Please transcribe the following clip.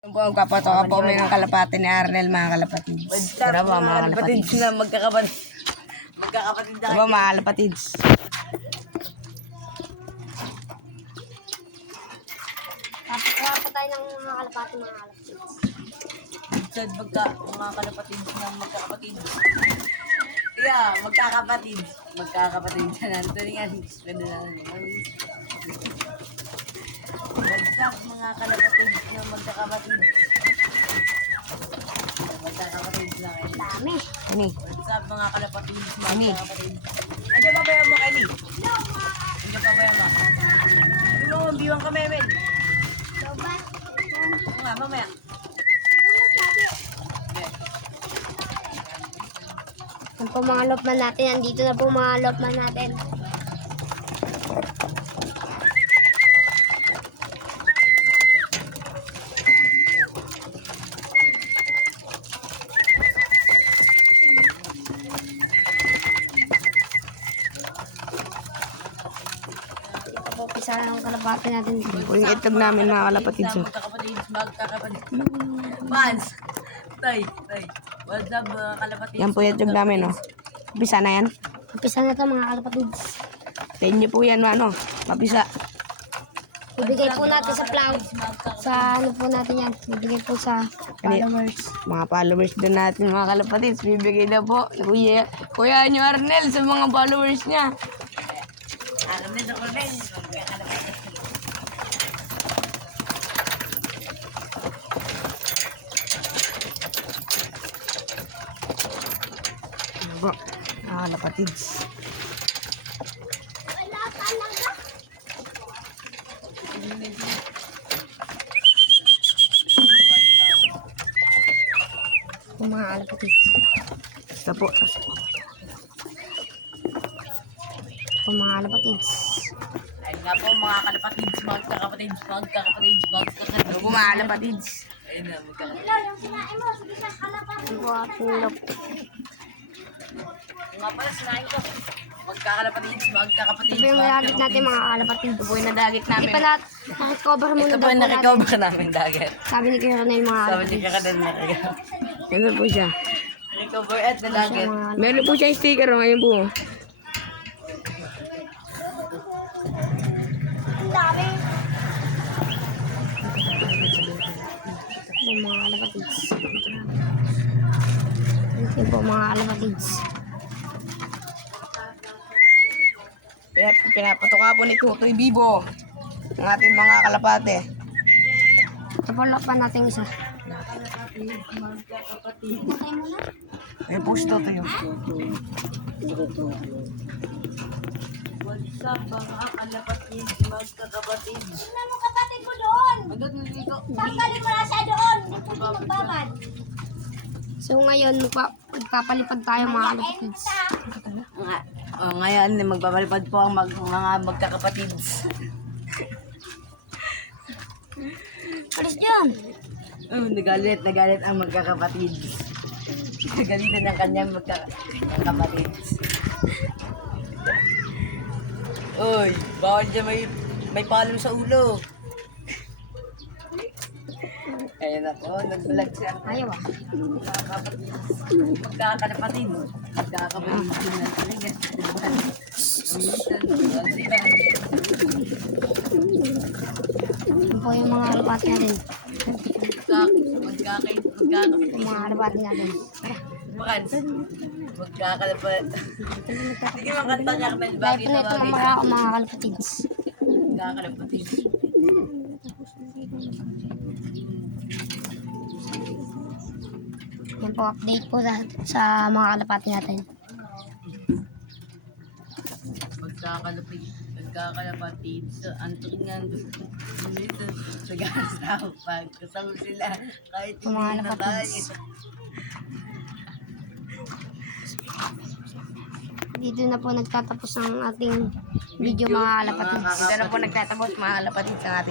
Yung po ang kapatoka po may ng kalapati ni Arnel, mga kalapatids. Tara ba, mga kalapatids? Na magkakapatid. Magkakapatid na Tara ba, mga kalapatids? Kaya po tayo ng mga kalapati, mga kalapatids. Sad mga kalapatid na magkakapatid. Yeah, magkakapatid. Magkakapatid siya na. Ito nga, ganda na. What's up mga kalapatid na magkakapatid? Magkakapatid na kayo. Dami. Ani? What's up mga kalapatid na magkakapatid? Andiyan pa ba yung mga kani? Andiyan pa ba yung mga? Ano mo, biwang kami, men? Lobat. Oo nga, mamaya. Yan po mga lopman natin. Andito na po mga lopman natin. Ito po pisa ng kalapati natin. Po yung itlog namin, mga kalapatids. Magkakapatid, magkakapatid. Pans! Tay. What's up mga kalapatid? Yan po yung itlog namin, no? Mapisa na yan. Umpisa na ito mga kalapatids. Sa inyo po yan, ano? Mapisa. Ibigay po natin sa plow. Sa ano po natin yan. Ibigay po sa followers. Mga followers din natin, mga kalapatids. Bibigay na po. Kuya nyo Arnel sa mga followers niya. Arnel ako rin. Magkakapatid. Ano po, mga kalapatids. Ito mga kalapatids. Basta po. Ito mga kalapatids. Ayun nga po mga kalapatid, magkakapatid. Ano po, mga kalapatids? Ayun na, magkakapatid. Ito po ating lop. Nga pala, sinahin ko. Magkakalapatid, magkakapatid. Ito po yung nagagit natin mga kalapatids. Ito po yung nadagit Hindi namin. pa lahat. Nakikover muna Ito daw po po yung natin. nakikover namin dagat. Sabi ni Kuya Ronel mga Sabi kalapatids. niya ka na nakikover. Ano po siya? Recover at na dagat. Meron po siya sticker, oh. Ayun po. Ang dami. Ito mga kalapatids. Ito po mga kalapatids. Kaya pinapatuka po ni Tutoy Bibo ang ating mga kalapate. Ito po lopan natin isa. Ayun po si Tutoy. What's up mga kalapatid, magkakapatid. Ano mo kapatid ko doon? Ano niligo? Tanggalin mo na siya doon. Hindi po pinagbabad. So ngayon, magpapalipad tayo mga kalapatids. Ngayon, magpapalipad po ang mga magkakapatid. Alis dyan. Nagalit ang magkakapatid. Nagalitan ng kanyang magkakapatid. Uy, bawal dyan may palong sa ulo. Ayan na po, nagbalag siya. Ayaw ah. Magkakapatid. Magkakapatid din ng talaga. Yan po yung mga kalapati natin. Yung mga kalapati natin. Bukan. Magkakalapatid. Sige makanta niya kami. Dahil po na ito mga kalapatids. Magkakalapatid. Yan po, update po sa mga kalapati natin. Magkakalapatid. So, antok nga dito. Sa gasaw. Pag kasama sila. Kahit Yung mga hindi na tayo. kalapatids. Dito na po nagtatapos ang ating video mga kalapatids. Dito na po nagtatapos, mga kalapatids, ang ating